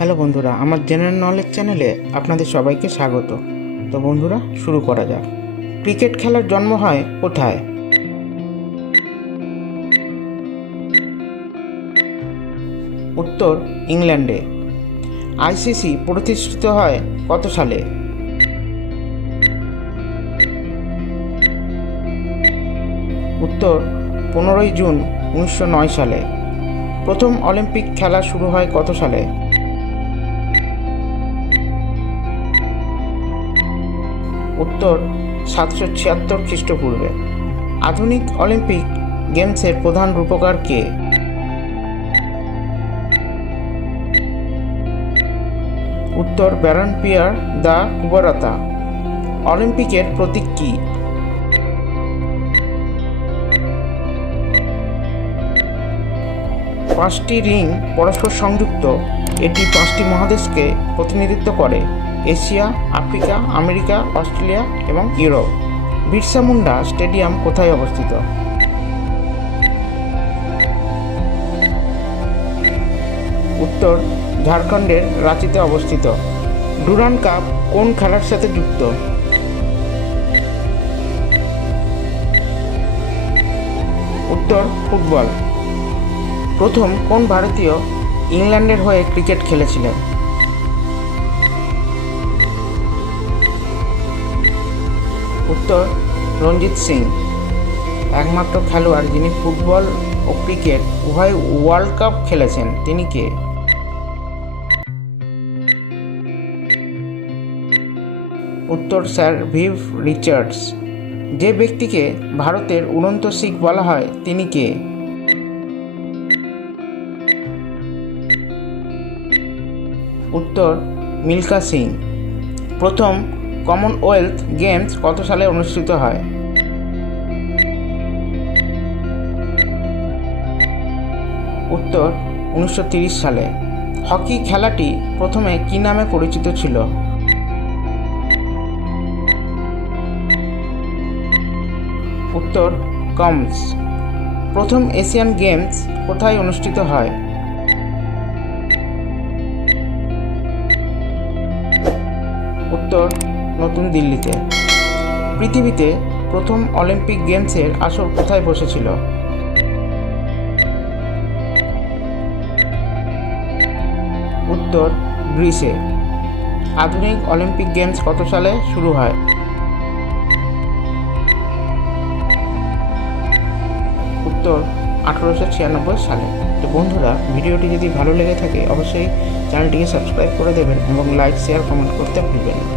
Hello বন্ধুরা, আমার general knowledge চ্যানেলে আপনাদের সবাইকে স্বাগত। তো বন্ধুরা, শুরু করা যাক। ক্রিকেট খেলার জন্ম হয় কোথায়? উত্তর ইংল্যান্ডে। আইসিসি প্রতিষ্ঠিত হয় কত সালে? উত্তর, পনেরোই জুন উনিশশো নয় সালে। প্রথম অলিম্পিক খেলা শুরু হয় কত সালে? উত্তর সাতশো ছিয়াত্তর খ্রিস্টপূর্বে। আধুনিক অলিম্পিক গেমসের প্রধান রূপকার কে? উত্তর ব্যারন পিয়ার দ্য কুবারাতা। অলিম্পিকের প্রতীক কী? পাঁচটি রিং পরস্পর সংযুক্ত। এটি পাঁচটি মহাদেশকে প্রতিনিধিত্ব করে। এশিয়া, আফ্রিকা, আমেরিকা, অস্ট্রেলিয়া এবং ইউরোপ। বিরসা মুন্ডা স্টেডিয়াম কোথায় অবস্থিত? উত্তর, ঝাড়খণ্ডের রাঁচিতে অবস্থিত। ডুরান কাপ কোন খেলার সাথে যুক্ত? উত্তর, ফুটবল। প্রথম কোন ভারতীয় ইংল্যান্ডের হয়ে ক্রিকেট খেলেছিলেন? উত্তর রঞ্জিত সিং, একমাত্র খেলোয়াড় যিনি ফুটবল ও ক্রিকেট উভয় ওয়ার্ল্ড কাপ খেলেছেন। তিনি কে? উত্তর, স্যার ভিভ রিচার্ডস। যে ব্যক্তিকে ভারতের উড়ন্ত শিখ বলা হয়, তিনি কে? উত্তর মিল্কা সিং। প্রথম কমনওয়েলথ গেমস কত সালে অনুষ্ঠিত হয়? উত্তর, উনিশশো সালে। হকি খেলাটি প্রথমে কী নামে পরিচিত ছিল? উত্তর, কমস। প্রথম এশিয়ান গেমস কোথায় অনুষ্ঠিত হয়? উত্তর নতুন দিল্লিতে। পৃথিবীতে প্রথম অলিম্পিক গেমসের আসর কোথায় বসেছিল? উত্তর, গ্রিসে। আধুনিক অলিম্পিক গেমস কত সালে শুরু হয়? উত্তর, আঠেরোশো ছিয়ানব্বই সালে। তো বন্ধুরা, ভিডিওটি যদি ভালো লেগে থাকে, অবশ্যই চ্যানেলটিকে সাবস্ক্রাইব করে দেবেন এবং লাইক, শেয়ার, কমেন্ট করতে ভুলবেন না।